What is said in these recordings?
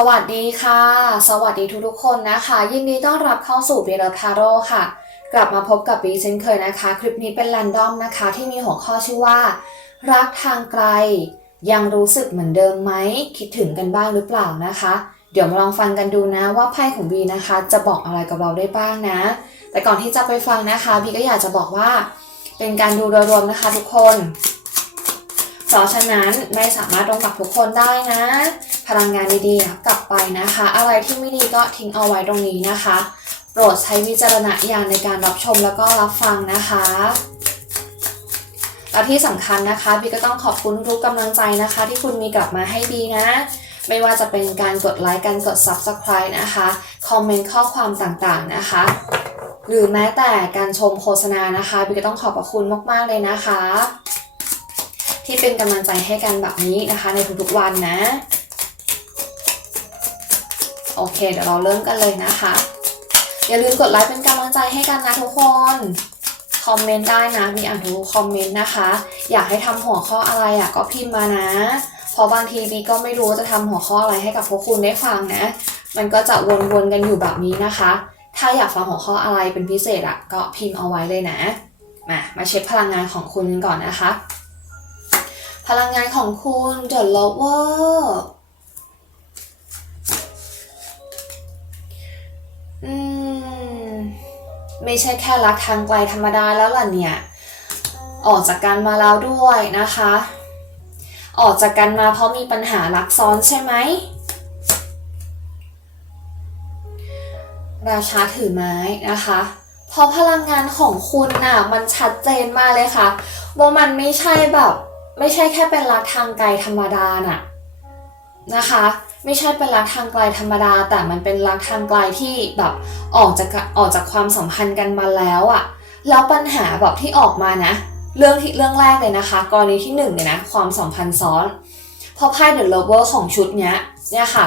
สวัสดีค่ะ สวัสดีทุกๆคนนะคะ ยินดีต้อนรับเข้าสู่เบลทาโร่ค่ะ กลับมาพบกับบีเช่นเคยนะคะ คลิปนี้เป็นแรนดอมนะคะ ที่มีหัวข้อชื่อว่า รักทางไกล ยังรู้สึกเหมือนเดิมไหม คิดถึงกันบ้างหรือเปล่านะคะ เดี๋ยวมาลองฟังกันดูนะว่าไพ่ของบีนะคะ จะบอกอะไรกับเราได้บ้างนะ แต่ก่อนที่จะไปฟังนะคะบีก็อยากจะบอกว่า เป็นการดูโดยรวมนะคะ ทุกคนเพราะฉะนั้นไม่สามารถตรงรับทุกคนได้นะ พลังงานดีๆกลับไปนะคะ อะไรที่ไม่ดีก็ทิ้งเอาไว้ตรงนี้นะคะ โปรดใช้วิจารณญาณในการรับชมแล้วก็รับฟังนะคะและที่สำคัญนะคะบีก็ต้องขอบคุณทุกกำลังใจนะคะ ที่คุณมีกลับมาให้บีนะ ไม่ว่าจะเป็นการกดไลค์การกด Subscribe นะคะคอมเมนต์ข้อความต่างๆนะคะหรือแม้แต่การชมโฆษณานะคะบีก็ต้องขอบพระคุณมากๆเลยนะคะ ที่เป็นกำลังใจให้กันแบบนี้นะคะ ในทุกๆวันนะ โอเค เดี๋ยวเราเริ่มกันเลยนะคะ อย่าลืมกดไลค์เป็นกำลังใจให้กันนะทุกคน คอมเมนต์ได้นะ มีอ่านทุกคอมเมนต์นะคะ อยากให้ทำหัวข้ออะไรอะก็พิมพ์มานะ เพราะบางทีบีก็ไม่รู้จะทำหัวข้ออะไรให้กับพวกคุณได้ฟังนะ มันก็จะวนๆกันอยู่แบบนี้นะคะ ถ้าอยากฟังหัวข้ออะไรเป็นพิเศษอะก็พิมพ์เอาไว้เลยนะ มา มาเช็คพลังงานของคุณกันก่อนนะคะ พลังงานของคุณ The Lover อื ม ไม่ใช่แค่รักทางไกลธรรมดาแล้วล่ะเนี่ย ออกจากกันมาแล้วด้วยนะคะ ออกจากกันมาเพราะมีปัญหารักซ้อนใช่ไหม ราชาถือไม้นะคะเพราะพลังงานของคุณน่ะ มันชัดเจนมากเลยค่ะว่ามันไม่ใช่แบบ ไม่ใช่แค่เป็นรักทางไกลธรรมดาน่ะนะคะ ไม่ใช่เป็นรักทางไกลธรรมดา แต่มันเป็นรักทางไกลที่แบบออกจากออกจากความสัมพันธ์กันมาแล้วอะแล้วปัญหาแบบที่ออกมานะ เรื่องที่เรื่องแรกเลยนะคะ กรณีที่หนึ่งเลยนะความสัมพันธ์ซ้อนเพราะไพ่ The Lover ของชุดเนี้ยเนี่ยค่ะ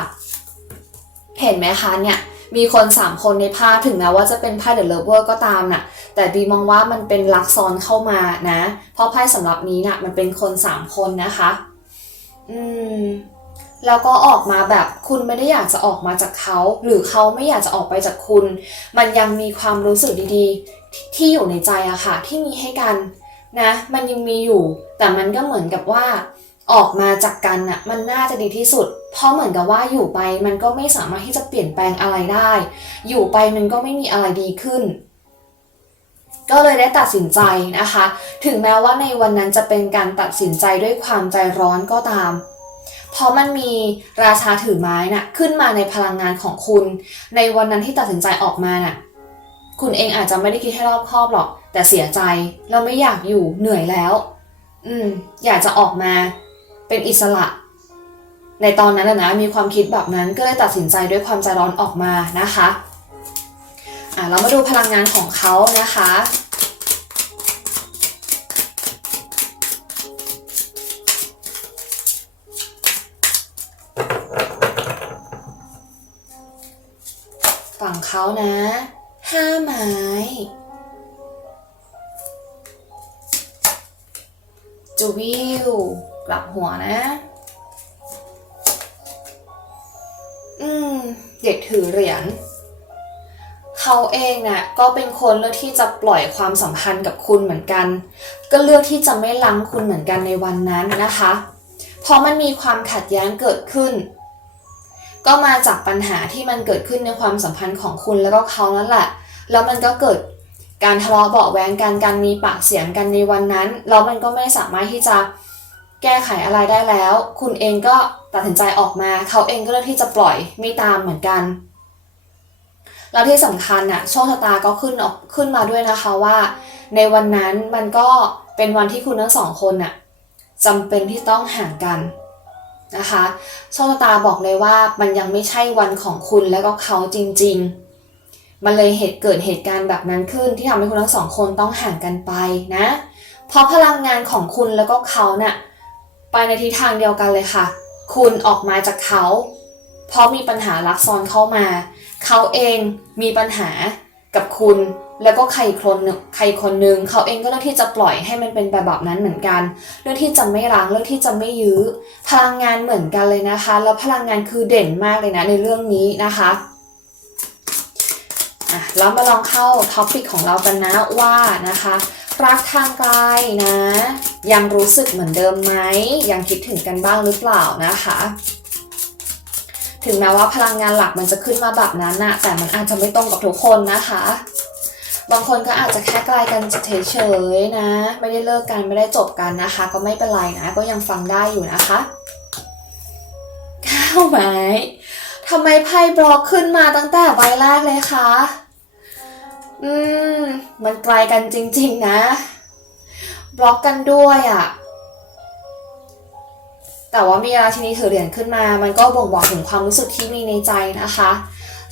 เห็นไหมคะเนี่ยมีคน 3 คนในภาพถึงแม้ว่าจะเป็นไพ่ The Lover ก็ตามน่ะ แต่บีมองว่ามันเป็นลักซ้อนเข้ามานะ เพราะไพ่สำหรับนี้น่ะมันเป็นคน 3 คนนะคะ อืม แล้วก็ออกมาแบบคุณไม่ได้อยากจะออกมาจากเขา หรือเขาไม่อยากจะออกไปจากคุณ มันยังมีความรู้สึกดีๆ ที่ที่อยู่ในใจอะค่ะ ที่มีให้กันนะ มันยังมีอยู่ แต่มันก็เหมือนกับว่า ออกมาจากกันน่ะมันน่าจะดีที่สุด เพราะเหมือนกับว่าอยู่ไปมันก็ไม่สามารถที่จะเปลี่ยนแปลงอะไรได้ อยู่ไปมันก็ไม่มีอะไรดีขึ้นก็เลยได้ตัดสินใจนะคะ ถึงแม้ว่าในวันนั้นจะเป็นการตัดสินใจด้วยความใจร้อนก็ตาม เพราะมันมีราชาถือไม้น่ะขึ้นมาในพลังงานของคุณ ในวันนั้นที่ตัดสินใจออกมาน่ะคุณเองอาจจะไม่ได้คิดให้รอบคอบหรอก แต่เสียใจเราไม่อยากอยู่เหนื่อยแล้ว อืม อยากจะออกมาเป็นอิสระ ในตอนนั้นนะนะมีความคิดแบบนั้นก็เลยตัดสินใจด้วยความใจร้อนออกมานะคะอะเรามาดูพลังงานของเขานะคะ เขานะห้าไม้จูวิวกลับหัวนะ อืม เด็กถือเหรียญเขาเองน่ะก็เป็นคนเลือกที่จะปล่อยความสัมพันธ์กับคุณเหมือนกัน ก็เลือกที่จะไม่ลังคุณเหมือนกันในวันนั้นนะคะเพราะมันมีความขัดแย้งเกิดขึ้น ก็มาจากปัญหาที่มันเกิดขึ้นในความสัมพันธ์ของคุณแล้วก็เขานั่นแหละ แล้วมันก็เกิดการทะเลาะเบาะแว้งกันการมีปากเสียงกันในวันนั้น แล้วมันก็ไม่สามารถที่จะแก้ไขอะไรได้แล้ว คุณเองก็ตัดสินใจออกมา เขาเองก็เลือกที่จะปล่อยไม่ตามเหมือนกัน แล้วที่สำคัญน่ะโชคชะตาก็ขึ้นออกขึ้นมาด้วยนะคะว่า ในวันนั้นมันก็เป็นวันที่คุณทั้งสองคนน่ะจำเป็นที่ต้องห่างกัน นะคะโชคชะตาบอกเลยว่ามันยังไม่ใช่วันของคุณและก็เขาจริง ๆ มันเลยเหตุเกิดเหตุการณ์แบบนั้นขึ้นที่ทำให้คุณทั้งสองคนต้องห่างกันไปนะ เพราะพลังงานของคุณแล้วก็เขาเน่ะไปในทิศทางเดียวกันเลยค่ะ คุณออกมาจากเขา เพราะมีปัญหารักซ้อนเข้ามา เขาเองมีปัญหากับคุณ แล้วก็ใครคนหนึ่งใครคนหนึ่งเขาเองก็เลือกที่จะปล่อยให้มันเป็นแบบนั้นเหมือนกัน เลือกที่จะไม่ล้างเลือกที่จะไม่ยื้อ พลังงานเหมือนกันเลยนะคะ แล้วพลังงานคือเด่นมากเลยนะในเรื่องนี้นะคะอะเรามาลองเข้าท็อปิกของเรากันนะว่านะคะรักทางไกลนะ ยังรู้สึกเหมือนเดิมไหมยังคิดถึงกันบ้างหรือเปล่านะคะ ถึงแม้ว่าพลังงานหลักมันจะขึ้นมาแบบนั้นนะแต่มันอาจจะไม่ตรงกับทุกคนนะคะ บางคนก็อาจจะแค่ไกลกันเฉยๆนะ ไม่ได้เลิกกันไม่ได้จบกันนะคะ ก็ไม่เป็นไรนะ ก็ยังฟังได้อยู่นะคะก้าวไม้ทำไมไพ่บล็อกขึ้นมาตั้งแต่ใบแรกเลยคะอืม มันไกลกันจริง ๆ นะ บล็อกกันด้วยอะ่ะแต่ว่ามีราชินีถือเหรียญขึ้นมา มันก็บ่งบอกถึงความรู้สึกที่มีในใจนะคะ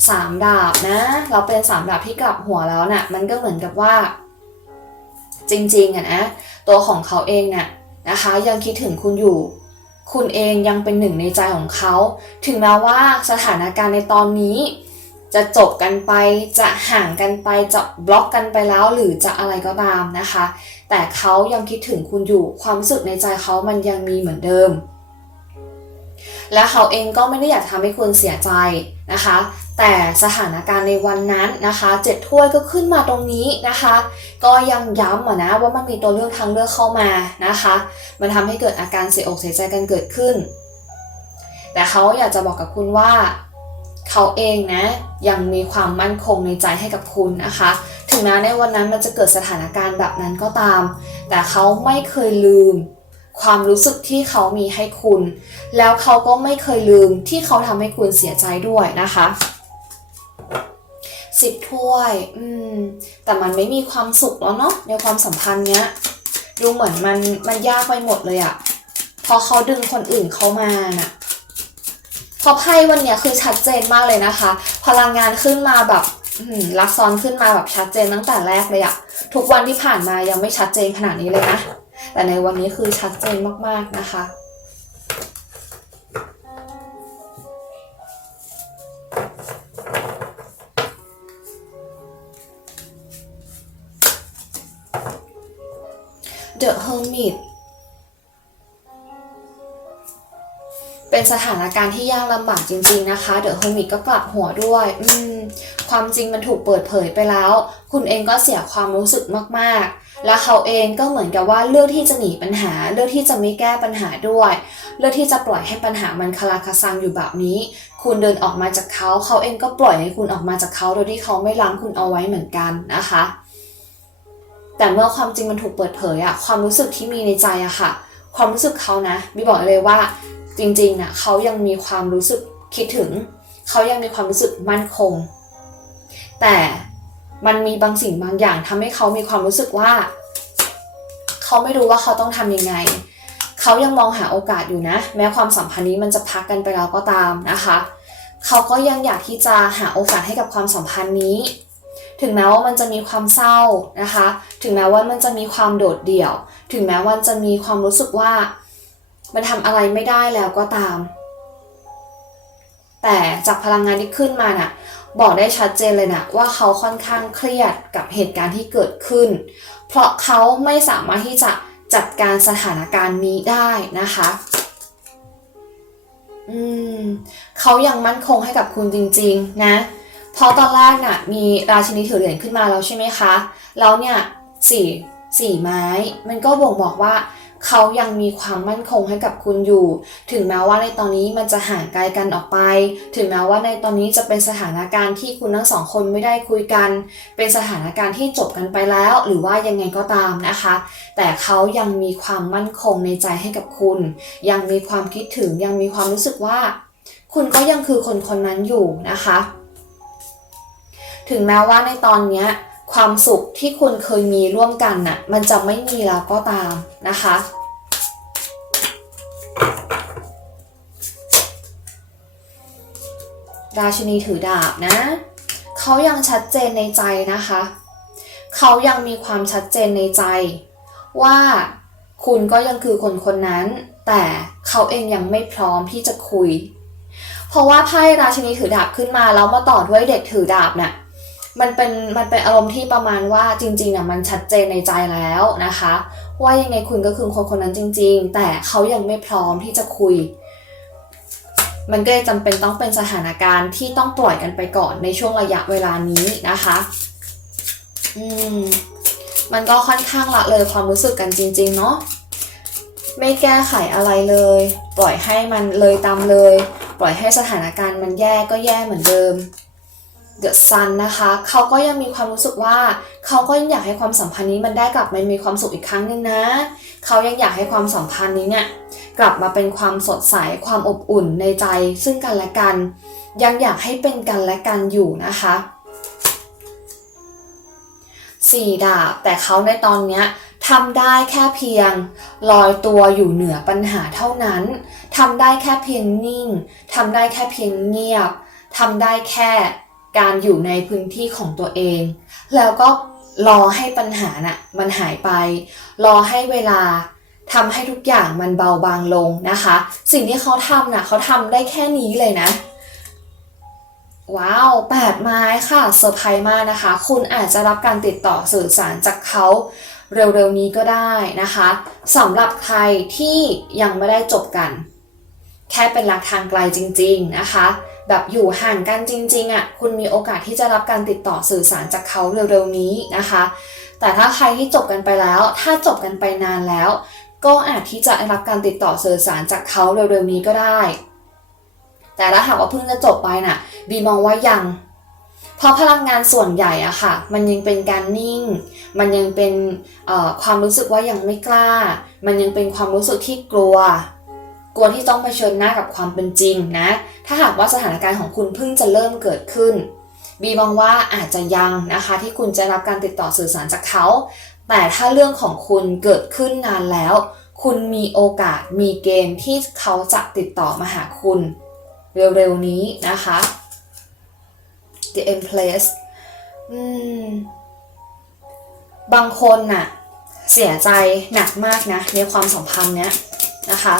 สามดาบนะ เราเป็นสามดาบที่กลับหัวแล้วนะ่ะ มันก็เหมือนกับว่า จริงๆอะนะ ตัวของเขาเองน่ะนะคะ ยังคิดถึงคุณอยู่ คุณเองยังเป็นหนึ่งในใจของเขา ถึงแม้ว่าสถานการณ์ในตอนนี้ จะจบกันไป จะห่างกันไป จะบล็อกกันไปแล้ว หรือจะอะไรก็ตามนะคะ แต่เขายังคิดถึงคุณอยู่ ความรู้สึกในใจเขามันยังมีเหมือนเดิมและเขาเองก็ไม่ได้อยากทำให้คุณเสียใจนะคะ แต่สถานการณ์ในวันนั้นนะคะเจ็ดถ้วยก็ขึ้นมาตรงนี้นะคะ ก็ยังย้ำอะนะว่ามันมีตัวเลือกทางเลือกเข้ามานะคะ มันทำให้เกิดอาการเสียอกเสียใจกันเกิดขึ้น แต่เขาอยากจะบอกกับคุณว่าเขาเองนะยังมีความมั่นคงในใจให้กับคุณนะคะ ถึงแม้ในวันนั้นมันจะเกิดสถานการณ์แบบนั้นก็ตาม แต่เขาไม่เคยลืม ความรู้สึกที่เขามีให้คุณ แล้วเขาก็ไม่เคยลืมที่เขาทำให้คุณเสียใจด้วยนะคะ สิบถ้วย อืม แต่มันไม่มีความสุขแล้วเนาะในความสัมพันธ์เนี้ย ดูเหมือนมันมันยากไปหมดเลยอะพอเขาดึงคนอื่นเข้ามาน่ะพอไพ่วันเนี้ยคือชัดเจนมากเลยนะคะ พลังงานขึ้นมาแบบลักซ้อนขึ้นมาแบบชัดเจนตั้งแต่แรกเลยอะทุกวันที่ผ่านมายังไม่ชัดเจนขนาดนี้เลยนะ แต่ในวันนี้คือชัดเจนมากๆนะคะ The Hermit เป็นสถานการณ์ที่ยากลำบากจริงๆนะคะ เดอะเฮมิตก็กลับหัวด้วย อืม ความจริงมันถูกเปิดเผยไปแล้ว คุณเองก็เสียความรู้สึกมากๆ และเขาเองก็เหมือนกับว่าเลือกที่จะหนีปัญหา เลือกที่จะไม่แก้ปัญหาด้วย เลือกที่จะปล่อยให้ปัญหามันคลาคาซังอยู่แบบนี้ คุณเดินออกมาจากเขา เขาเองก็ปล่อยให้คุณออกมาจากเขาโดยที่เขาไม่ล้างคุณเอาไว้เหมือนกันนะคะ แต่เมื่อความจริงมันถูกเปิดเผยอะความรู้สึกที่มีในใจอะค่ะ ความรู้สึกเขานะบีบอกเลยว่าจริงๆนะเขายังมีความรู้สึกคิดถึง เขายังมีความรู้สึกมั่นคง แต่มันมีบางสิ่งบางอย่างทำให้เขามีความรู้สึกว่า เขาไม่รู้ว่าเขาต้องทำยังไง เขายังมองหาโอกาสอยู่นะ แม้ความสัมพันธ์นี้มันจะพักกันไปแล้วก็ตามนะคะ เขาก็ยังอยากที่จะหาโอกาสให้กับความสัมพันธ์นี้ ถึงแม้ว่ามันจะมีความเศร้านะคะ ถึงแม้ว่ามันจะมีความโดดเดี่ยว ถึงแม้ว่าจะมีความรู้สึกว่า มันทำอะไรไม่ได้แล้วก็ตาม แต่จากพลังงานที่ขึ้นมาน่ะบอกได้ชัดเจนเลยนะว่าเขาค่อนข้างเครียดกับเหตุการณ์ที่เกิดขึ้น เพราะเขาไม่สามารถที่จะจัดการสถานการณ์นี้ได้นะคะอืมเขายังมั่นคงให้กับคุณจริง ๆ นะ เพราะตอนแรกน่ะมีราชินีถือเหรียญขึ้นมาแล้วใช่ไหมคะ แล้วเนี่ยสี่สี่ไม้ มันก็บ่งบอกว่าเขายังมีความมั่นคงให้กับคุณอยู่ ถึงแม้ว่าในตอนนี้มันจะห่างไกลกันออกไป ถึงแม้ว่าในตอนนี้จะเป็นสถานการณ์ที่คุณทั้งสองคนไม่ได้คุยกัน เป็นสถานการณ์ที่จบกันไปแล้ว หรือว่ายังไงก็ตามนะคะ แต่เขายังมีความมั่นคงในใจให้กับคุณ ยังมีความคิดถึง ยังมีความรู้สึกว่า คุณก็ยังคือคนคนนั้นอยู่นะคะ ถึงแม้ว่าในตอนเนี้ยความสุขที่คุณเคยมีร่วมกันน่ะมันจะไม่มีแล้วก็ตามนะคะ ราชินีถือดาบนะ เขายังชัดเจนในใจนะคะ เขายังมีความชัดเจนในใจ ว่าคุณก็ยังคือคนคนนั้น แต่เขาเองยังไม่พร้อมที่จะคุย เพราะว่าไพ่ราชินีถือดาบขึ้นมาแล้วมาต่อด้วยเด็กถือดาบเนี่ย มันเป็นมันเป็นอารมณ์ที่ประมาณว่าจริงๆอะมันชัดเจนในใจแล้วนะคะ ว่ายังไงคุณก็คือคนคนนั้นจริง ๆ แต่เขายังไม่พร้อมที่จะคุย มันก็เลยจำเป็นต้องเป็นสถานการณ์ที่ต้องปล่อยกันไปก่อนในช่วงระยะเวลานี้นะคะอืมมันก็ค่อนข้างละเลยความรู้สึกกันจริง ๆ เนาะไม่แก้ไขอะไรเลย ปล่อยให้มันเลยตามเลย ปล่อยให้สถานการณ์มันแย่ก็แย่เหมือนเดิม เดอะซันนะคะเขาก็ยังมีความรู้สึกว่าเขาก็ยังอยากให้ความสัมพันธ์นี้มันได้กลับมามีความสุขอีกครั้งหนึ่งนะเขายังอยากให้ความสัมพันธ์นี้เนี่ยกลับมาเป็นความสดใสความอบอุ่นในใจซึ่งกันและกัน ยังอยากให้เป็นกันและกันอยู่นะคะสี่ดาบแต่เขาในตอนเนี้ยทำได้แค่เพียงลอยตัวอยู่เหนือปัญหาเท่านั้นทำได้แค่เพียงนิ่งทำได้แค่เพียงเงียบทำได้แค่ การอยู่ในพื้นที่ของตัวเอง แล้วก็รอให้ปัญหาน่ะมันหายไป รอให้เวลาทำให้ทุกอย่างมันเบาบางลงนะคะ สิ่งที่เขาทำน่ะเขาทำได้แค่นี้เลยนะว้าวแปดไม้ค่ะเซอร์ไพรส์มากนะคะ คุณอาจจะรับการติดต่อสื่อสารจากเขาเร็วๆนี้ก็ได้นะคะสำหรับใครที่ยังไม่ได้จบกัน แค่เป็นรักทางไกลจริง ๆนะคะ แบบอยู่ห่างกันจริงๆอะ่ะคุณมีโอกาสที่จะรับการติดต่อสื่อสารจากเขาเร็วๆนี้นะคะ แต่ถ้าใครที่จบกันไปแล้ว ถ้าจบกันไปนานแล้ว ก็อาจที่จะรับการติดต่อสื่อสารจากเขาเร็วๆนี้ก็ได้ แต่ถ้าหากว่าเพิ่งจะจบไปน่ะบีมองว่ายังเพราะพลังงานส่วนใหญ่อะค่ะ มันยังเป็นการนิ่ง มันยังเป็นความรู้สึกว่ายังไม่กล้า มันยังเป็นความรู้สึกที่กลัว กลัวที่ต้องเผชิญหน้ากับความเป็นจริงนะ ถ้าหากว่าสถานการณ์ของคุณเพิ่งจะเริ่มเกิดขึ้น บีมองว่าอาจจะยังนะคะที่คุณจะรับการติดต่อสื่อสารจากเขา แต่ถ้าเรื่องของคุณเกิดขึ้นนานแล้ว คุณมีโอกาสมีเกณฑ์ที่เขาจะติดต่อมาหาคุณ เร็วๆนี้นะคะ The Empress อืม บางคนน่ะ เสียใจหนักมากนะ ในความสัมพันธ์เนี้ยนะคะ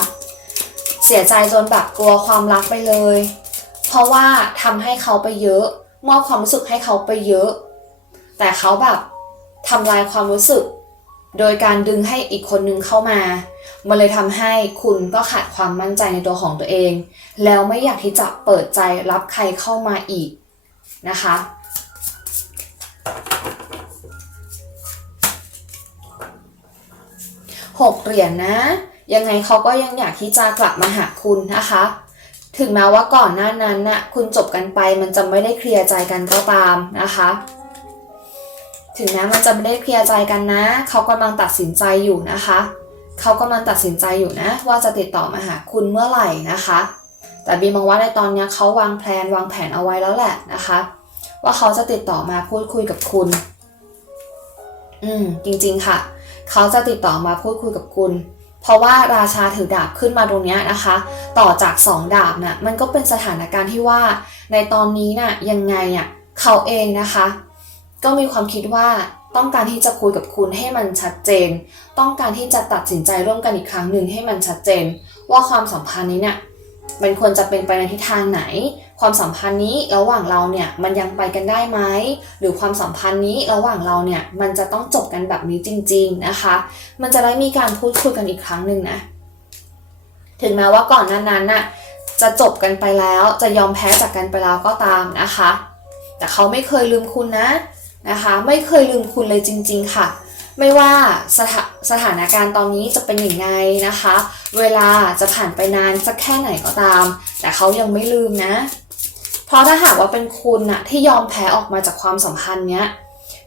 เสียใจจนแบบกลัวความรักไปเลย เพราะว่าทำให้เขาไปเยอะ มอบความรู้สึกให้เขาไปเยอะ แต่เขาแบบทำลายความรู้สึก โดยการดึงให้อีกคนนึงเข้ามา มันเลยทำให้คุณก็ขาดความมั่นใจในตัวของตัวเอง แล้วไม่อยากที่จะเปิดใจรับใครเข้ามาอีกนะคะหกเหรียญนะ ยังไงเขาก็ยังอยากที่จะกลับมาหาคุณนะคะ ถึงแม้ว่าก่อนหน้านั้นน่ะคุณจบกันไปมันจะไม่ได้เคลียร์ใจกันก็ตามนะคะ ถึงแม้มันจะไม่ได้เคลียร์ใจกันนะ เขากำลังตัดสินใจอยู่นะคะ เขากำลังตัดสินใจอยู่นะ ว่าจะติดต่อมาหาคุณเมื่อไหร่นะคะ แต่บีมองว่าในตอนนี้เขาวางแผนวางแผนเอาไว้แล้วแหละนะคะ ว่าเขาจะติดต่อมาพูดคุยกับคุณ อืมจริงๆค่ะ เขาจะติดต่อมาพูดคุยกับคุณ เพราะว่าราชาถือดาบขึ้นมาตรงนี้นะคะ ต่อจากสองดาบน่ะมันก็เป็นสถานการณ์ที่ว่าในตอนนี้น่ะยังไงอะเขาเองนะคะ ก็มีความคิดว่าต้องการที่จะคุยกับคุณให้มันชัดเจน ต้องการที่จะตัดสินใจร่วมกันอีกครั้งหนึ่งให้มันชัดเจน ว่าความสัมพันธ์นี้เนี่ยมันควรจะเป็นไปในทิศทางไหน ความสัมพันธ์นี้ระหว่างเราเนี่ยมันยังไปกันได้ไหมหรือความสัมพันธ์นี้ระหว่างเราเนี่ยมันจะต้องจบกันแบบนี้จริง ๆนะคะ มันจะได้มีการพูดคุยกันอีกครั้งหนึ่งนะถึงแม้ว่าก่อนหน้านั้นน่ะจะจบกันไปแล้วจะยอมแพ้จากกันไปแล้วก็ตามนะคะ แต่เขาไม่เคยลืมคุณนะนะคะ ไม่เคยลืมคุณเลยจริง ๆ ค่ะ ไม่ว่าสถาสถานการณ์ตอนนี้จะเป็นอย่างไงนะคะ เวลาจะผ่านไปนานสักแค่ไหนก็ตาม แต่เขายังไม่ลืมนะ เพราะถ้าหากว่าเป็นคุณน่ะที่ยอมแพ้ออกมาจากความสัมพันธ์เนี้ย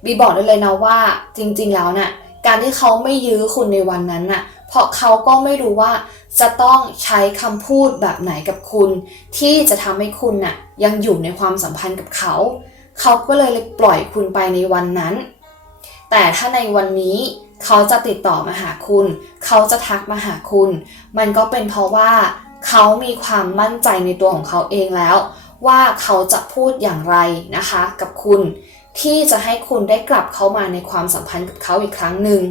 บีบอกได้เลยนะว่าจริงๆแล้วน่ะการที่เขาไม่ยื้อคุณในวันนั้นน่ะ เพราะเขาก็ไม่รู้ว่าจะต้องใช้คำพูดแบบไหนกับคุณ ที่จะทำให้คุณน่ะยังอยู่ในความสัมพันธ์กับเขา เขาก็เลยเลยปล่อยคุณไปในวันนั้น แต่ถ้าในวันนี้เขาจะติดต่อมาหาคุณ เขาจะทักมาหาคุณ มันก็เป็นเพราะว่าเขามีความมั่นใจในตัวของเขาเองแล้ว ว่าเขาจะพูดอย่างไรนะคะ กับคุณ ที่จะให้คุณได้กลับเข้ามาในความสัมพันธ์กับเขาอีกครั้งหนึ่ง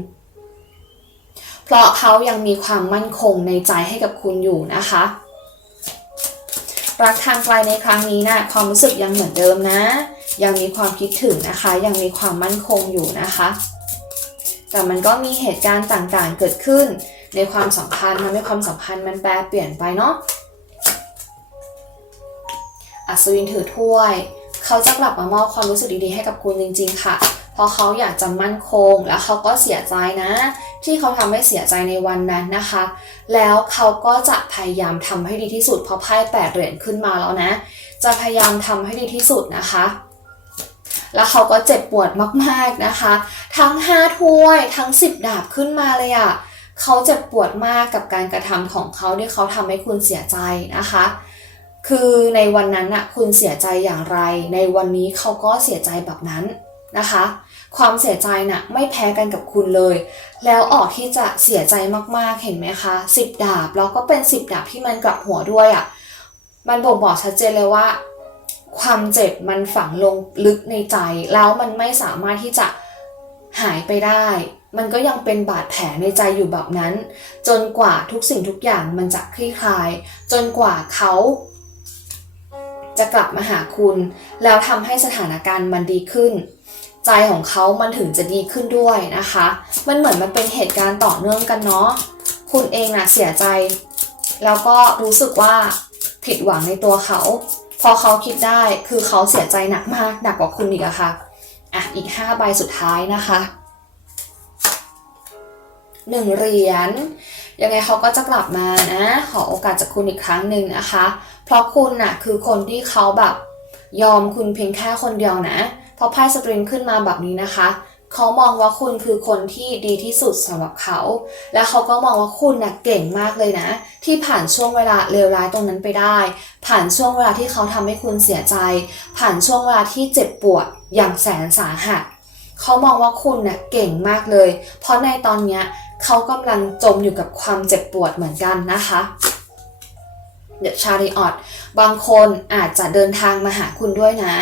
เพราะเขายังมีความมั่นคงในใจให้กับคุณอยู่นะคะรักทางไกลในครั้งนี้นะความรู้สึกยังเหมือนเดิมนะ ยังมีความคิดถึงนะคะ ยังมีความมั่นคงอยู่นะคะ แต่มันก็มีเหตุการณ์ต่างๆเกิดขึ้น ในความสัมพันธ์ทำให้ความสัมพันธ์มันแปรเปลี่ยนไปเนาะ อัศวินถือถ้วย เขาจะกลับมามอบความรู้สึกดีๆให้กับคุณจริง ๆ ค่ะ เพราะเขาอยากจะมั่นคง แล้วเขาก็เสียใจนะ ที่เขาทำให้เสียใจในวันนั้นนะคะ แล้วเขาก็จะพยายามทำให้ดีที่สุดเพราะไพ่แปดเหรียญขึ้นมาแล้วนะ จะพยายามทำให้ดีที่สุดนะคะแล้วเขาก็เจ็บปวดมากๆนะคะ ทั้ง 5 ถ้วยทั้ง 10 ดาบขึ้นมาเลยอะ่ะเขาเจ็บปวดมากกับการกระทำของเขาที่เขาทำให้คุณเสียใจนะคะ คือในวันนั้นน่ะคุณเสียใจอย่างไร ในวันนี้เขาก็เสียใจแบบนั้นนะคะ ความเสียใจน่ะไม่แพ้กันกับคุณเลย แล้วออกที่จะเสียใจมากๆเห็นไหมคะสิบดาบแล้วก็เป็นสิบดาบที่มันกลับหัวด้วยอะ่ะมันบ่งบอกชัดเจนเลยว่า ความเจ็บมันฝังลงลึกในใจ แล้วมันไม่สามารถที่จะหายไปได้ มันก็ยังเป็นบาดแผลในใจอยู่แบบนั้น จนกว่าทุกสิ่งทุกอย่างมันจะคลี่คลาย จนกว่าเขา จะกลับมาหาคุณ แล้วทำให้สถานการณ์มันดีขึ้น ใจของเขามันถึงจะดีขึ้นด้วยนะคะ มันเหมือนมันเป็นเหตุการณ์ต่อเนื่องกันเนาะคุณเองนะเสียใจ แล้วก็รู้สึกว่าผิดหวังในตัวเขา พอเขาคิดได้คือเขาเสียใจหนักมากหนักกว่าคุณอีกอะค่ะอะอีก5ใบสุดท้ายนะคะหนึ่งเหรียญยังไงเขาก็จะกลับมานะ ขอโอกาสจากคุณอีกครั้งหนึ่งนะคะ เพราะคุณน่ะคือคนที่เขาแบบยอมคุณเพียงแค่คนเดียวนะพอไพ่สตริงขึ้นมาแบบนี้นะคะ เขามองว่าคุณคือคนที่ดีที่สุดสำหรับเขา และเขาก็มองว่าคุณน่ะเก่งมากเลยนะ ที่ผ่านช่วงเวลาเลวร้ายตรงนั้นไปได้ ผ่านช่วงเวลาที่เขาทำให้คุณเสียใจ ผ่านช่วงเวลาที่เจ็บปวดอย่างแสนสาหัสเขามองว่าคุณน่ะเก่งมากเลย เพราะในตอนเนี้ยเขากำลังจมอยู่กับความเจ็บปวดเหมือนกันนะคะ เดอะชาริออตบางคนอาจจะเดินทางมาหาคุณด้วยนะ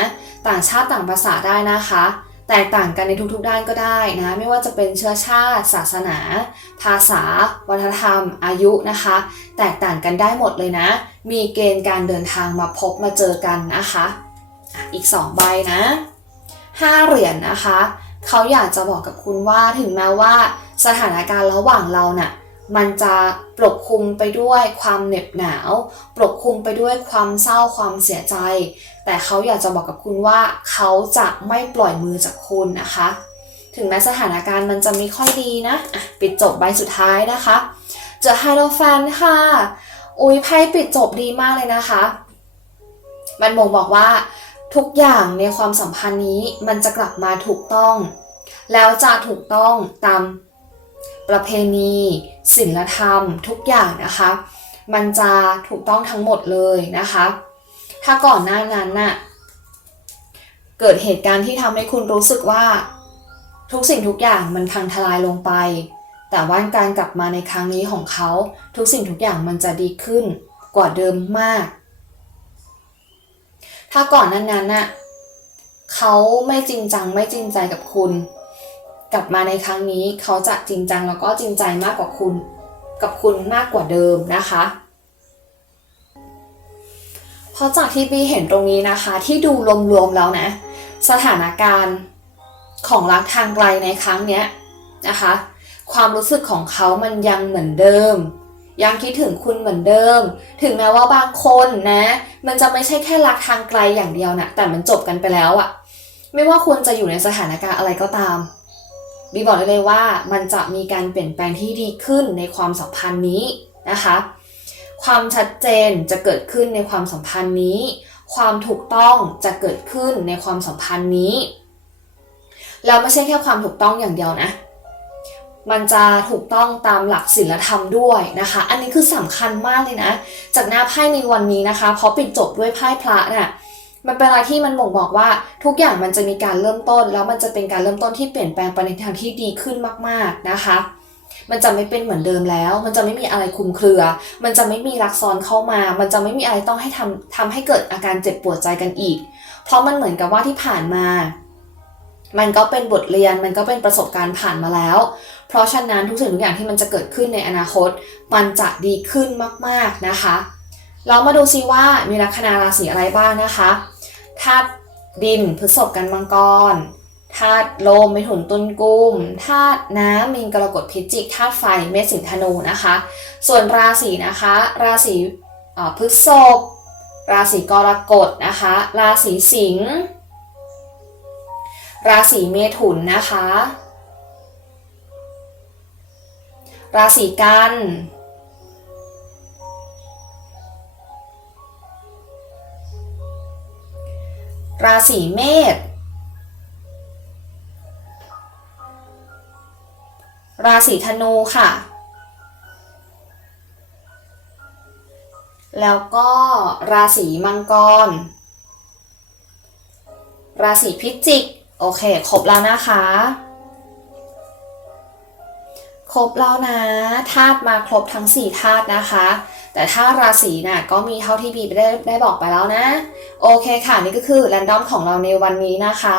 ต่างชาติต่างภาษาได้นะคะ แตกต่างกันในทุกๆด้านก็ได้นะ ไม่ว่าจะเป็นเชื้อชาติ ศาสนา ภาษา วัฒนธรรม อายุนะคะ แตกต่างกันได้หมดเลยนะ มีเกณฑ์การเดินทางมาพบมาเจอกันนะคะอีก 2 ใบนะ5เหรียญนนะคะ เขาอยากจะบอกกับคุณว่าถึงแม้ว่าสถานการณ์ระหว่างเราน่ะ มันจะปกคลุมไปด้วยความเหน็บหนาว ปกคลุมไปด้วยความเศร้าความเสียใจ แต่เขาอยากจะบอกกับคุณว่าเขาจะไม่ปล่อยมือจากคุณนะคะ ถึงแม้สถานการณ์มันจะไม่ค่อยดีนะะปิดจบใบสุดท้ายนะคะ เจอไฮโดรแฟนค่ะ อุ้ยไพ่ปิดจบดีมากเลยนะคะ มันบ่งบอกว่า ทุกอย่างในความสัมพันธ์นี้มันจะกลับมาถูกต้อง แล้วจะถูกต้องตาม ประเพณีศีลธรรมทุกอย่างนะคะ มันจะถูกต้องทั้งหมดเลยนะคะ ถ้าก่อนหน้านั้นน่ะเกิดเหตุการณ์ที่ทำให้คุณรู้สึกว่า ทุกสิ่งทุกอย่างมันพังทลายลงไป แต่ว่าการกลับมาในครั้งนี้ของเขา ทุกสิ่งทุกอย่างมันจะดีขึ้นกว่าเดิมมาก ถ้าก่อนนั้นนั้นน่ะเขาไม่จริงจังไม่จริงใจกับคุณ กลับมาในครั้งนี้เขาจะจริงจังแล้วก็จริงใจมากกว่าคุณ กับคุณมากกว่าเดิมนะคะ เพราะจากที่บีเห็นตรงนี้นะคะ ที่ดูรวมๆแล้วนะ สถานการณ์ของรักทางไกลในครั้งเนี้ยนะคะ ความรู้สึกของเขามันยังเหมือนเดิม ยังคิดถึงคุณเหมือนเดิม ถึงแม้ว่าบางคนนะ มันจะไม่ใช่แค่รักทางไกลอย่างเดียวนะแต่มันจบกันไปแล้วอะไม่ว่าคุณจะอยู่ในสถานการณ์อะไรก็ตาม บีบอกได้เลยว่ามันจะมีการเปลี่ยนแปลงที่ดีขึ้นในความสัมพันธ์นี้นะคะ ความชัดเจนจะเกิดขึ้นในความสัมพันธ์นี้ ความถูกต้องจะเกิดขึ้นในความสัมพันธ์นี้ แล้วไม่ใช่แค่ความถูกต้องอย่างเดียวนะ มันจะถูกต้องตามหลักศีลธรรมด้วยนะคะ อันนี้คือสำคัญมากเลยนะ จากหน้าไพ่ในวันนี้นะคะ เพราะปิดจบด้วยไพ่พระน่ะ มันเป็นอะไรที่มันบ่งบอกว่าทุกอย่างมันจะมีการเริ่มต้น แล้วมันจะเป็นการเริ่มต้นที่เปลี่ยนแปลงไปในทางที่ดีขึ้นมาก ๆนะคะ มันจะไม่เป็นเหมือนเดิมแล้ว มันจะไม่มีอะไรคุมเครือ มันจะไม่มีรักซ้อนเข้ามา มันจะไม่มีอะไรต้องให้ทำทำให้เกิดอาการเจ็บปวดใจกันอีก เพราะมันเหมือนกับว่าที่ผ่านมา มันก็เป็นบทเรียน มันก็เป็นประสบการณ์ผ่านมาแล้ว เพราะฉะนั้นทุกสิ่งทุกอย่างที่มันจะเกิดขึ้นในอนาคต มันจะดีขึ้นมาก ๆนะคะ เรามาดูซิว่ามีลัคนาราศีอะไรบ้างนะคะ ธาตุดินพฤษภกันมังกรธาตุลมเมถุนตุลกุมธาตุน้ำมีนกรกฎพิจิกธาตุไฟเมษสิงธนูนะคะ ส่วนราศีนะคะ ราศีพฤษภราศีกรกฎนะคะ ราศีสิงห์ราศีเมถุนนะคะ ราศีกัน ราศีเมษ ราศีธนูค่ะ แล้วก็ราศีมังกร ราศีพิจิก โอเค ครบแล้วนะคะ ครบแล้วนะ ธาตุมาครบทั้ง 4 ธาตุนะคะ แต่ถ้าราศีน่ะก็มีเท่าที่บีได้ได้บอกไปแล้วนะ โอเคค่ะ นี่ก็คือแรนดอมของเราในวันนี้นะคะ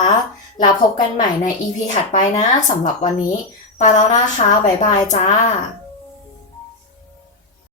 แล้วพบกันใหม่ใน EP ถัดไปนะสำหรับวันนี้ ไปแล้วนะคะ บ๊ายบายจ้า